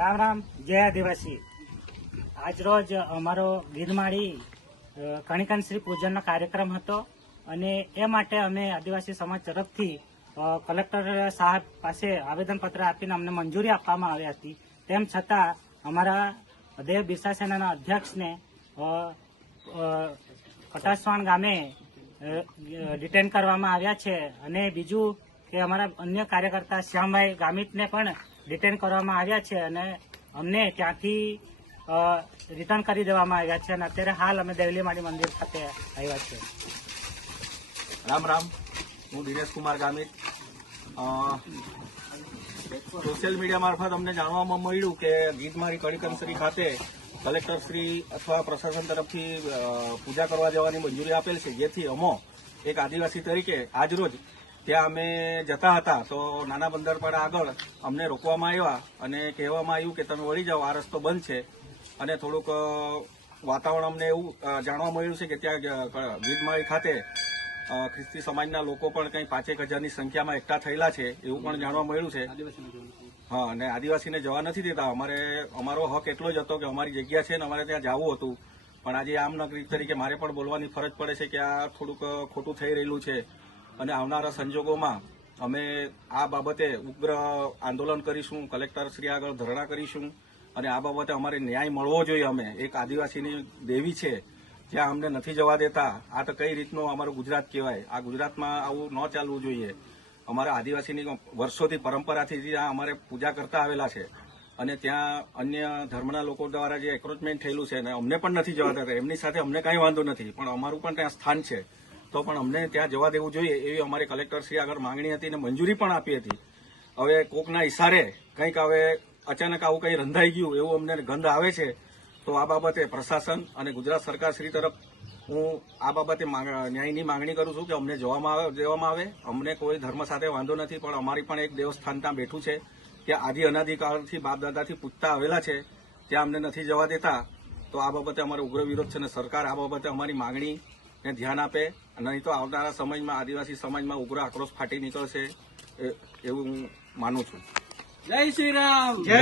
રામ રામ, જય આદિવાસી। આજરોજ અમારો ગીરમાળી કણિકન શ્રી પૂજનનો કાર્યક્રમ હતો અને એ માટે અમે આદિવાસી સમાજ તરફથી કલેક્ટર સાહેબ પાસે આવેદનપત્ર આપીને અમને મંજૂરી આપવામાં આવી હતી। તેમ છતાં અમારા દેવ બિરસા સેનાના અધ્યક્ષને કટાસવાણ ગામે ડિટેન કરવામાં આવ્યા છે અને બીજું કે અમારા અન્ય કાર્યકર્તા શ્યામભાઈ ગામિતને પણ ડિટેન કરવામાં આવ્યા છે અને અમને ત્યાંથી રિટર્ન કરી દેવામાં આવ્યા છે અને અત્યારે હાલ અમે દેવલીમાળી મંદિર ખાતે આવ્યા છે। રામ રામ, હું દિનેશ કુમાર ગામિત। સોશિયલ મીડિયા મારફત અમને જાણવામાં મળ્યું કે ગીરમાળી કણિકનશ્રી ખાતે કલેક્ટરશ્રી અથવા પ્રશાસન તરફથી પૂજા કરવા જવાની મંજૂરી આપેલ છે, જેથી અમો એક આદિવાસી તરીકે આજરોજ ત્યાં અમે જતા હતા તો નાના બંદરપાડા આગળ અમને રોકવામાં આવ્યા અને કહેવામાં આવ્યું કે તમે વળી જાઓ, આ રસ્તો બંધ છે। અને થોડુંક વાતાવરણ અમને એવું જાણવા મળ્યું છે કે ત્યાં ગીરમાળી ખાતે ખ્રિસ્તી સમાજના લોકો પણ કંઈ 5,000ની સંખ્યામાં એકઠા થયેલા છે એવું પણ જાણવા મળ્યું છે। હા, અને આદિવાસીને જવા નથી દેતા। અમારો હક એટલો જ હતો કે અમારી જગ્યા છે ને અમારે ત્યાં જવું હતું, પણ આજે આમ નાગરિક તરીકે મારે પણ બોલવાની ફરજ પડે છે કે આ થોડુંક ખોટું થઈ રહેલું છે અને આવનારા સંજોગોમાં અમે આ બાબતે ઉગ્ર આંદોલન કરીશું, કલેક્ટર શ્રી આગળ ધરણા કરીશું અને આ બાબતે અમારે ન્યાય મળવો જોઈએ। અમે એક આદિવાસીની દેવી છે જ્યાં અમને નથી જવા દેતા। આ તો કઈ રીતનું અમારું ગુજરાત કહેવાય? આ ગુજરાતમાં આવું ન ચાલવું જોઈએ। અમારા આદિવાસીની વર્ષોથી પરંપરાથી ત્યાં અમારે પૂજા કરતા આવેલા છે અને ત્યાં અન્ય ધર્મના લોકો દ્વારા જે એક્રોચમેન્ટ થયેલું છે ને અમને પણ નથી જવા દેતા। એમની સાથે અમને કંઈ વાંધો નથી, પણ અમારું પણ ત્યાં સ્થાન છે તો પણ અમને ત્યાં જવા દેવું જોઈએ એવી અમારી કલેક્ટરશ્રી આગળ માંગણી હતી અને મંજૂરી પણ આપી હતી। હવે કોકના ઇશારે કંઈક હવે અચાનક આવું કંઈ રંધાઈ ગયું એવું અમને ગંધ આવે છે, તો આ બાબતે પ્રશાસન અને ગુજરાત સરકાર શ્રી તરફ હું આ બાબતે ન્યાયની માંગણી કરું છું કે અમને દેવામાં આવે। અમને કોઈ ધર્મ સાથે વાંધો નથી, પણ અમારી પણ એક દેવસ્થાન ત્યાં બેઠું છે, ત્યાં આદિ અનાદિકાળથી બાપ દાદાથી પૂજતા આવેલા છે, ત્યાં અમને નથી જવા દેતા। તો આ બાબતે અમારો ઉગ્ર વિરોધ છે અને સરકાર આ બાબતે અમારી માંગણીને ધ્યાન આપે, નહીં તો આવનારા સમયમાં આદિવાસી સમાજમાં ઉગ્ર આક્રોશ ફાટી નીકળશે એવું હું માનું છું। જય શ્રી રામ, જય